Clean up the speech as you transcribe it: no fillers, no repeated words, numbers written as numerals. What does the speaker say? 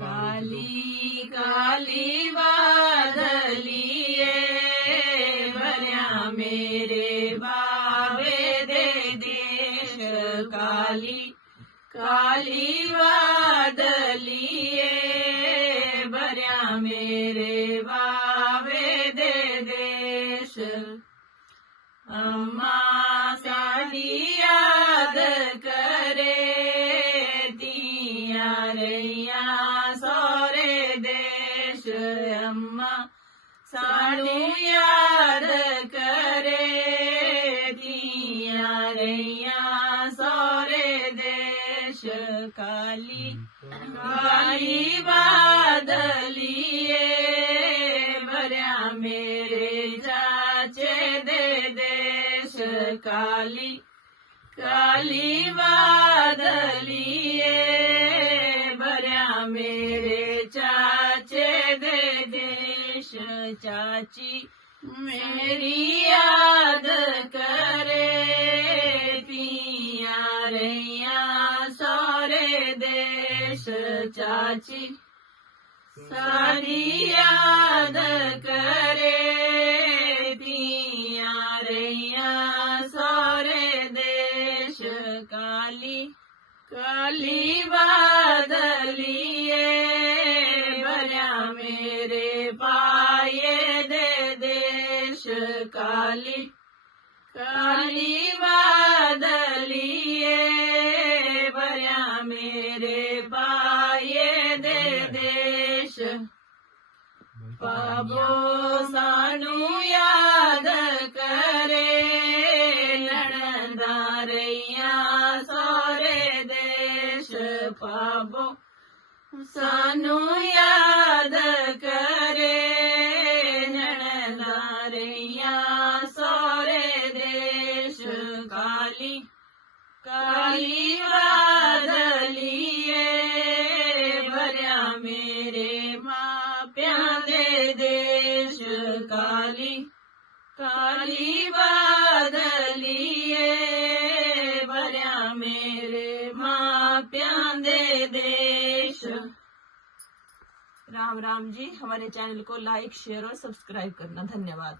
काली काली बादलिए भरिया मेरे बाबे दे देश काली काली बादलिए भरिया मेरे बाबे दे देश अम्मा साडी याद करे तिया रैया सोरे देश अम्मा साडू याद करे तिया रैया सोरे देश काली काली बादलिए भरिया मेरे चाचे दे देश काली काली बादलिए भरिया मेरे चाचे दे देश चाची मेरी याद करे पिया रैया सोरे देश चाची सारी याद करे पिया रैया सोरे देश काली काली बादलिए भरिया मेरे पाये दे देश काली काली बादलिए भरिया मेरे पाये दे देश पाबो सानू याद करे नणंदा रैया सोरे देश पाबो सानू याद करे नणंदा रैया सोरे देश काली काली बादलिए भरिया मेरे मापिया दे देश काली काली बादलिए भरिया मेरे मापिया दे देश। राम राम जी। हमारे चैनल को लाइक शेयर और सब्सक्राइब करना। धन्यवाद।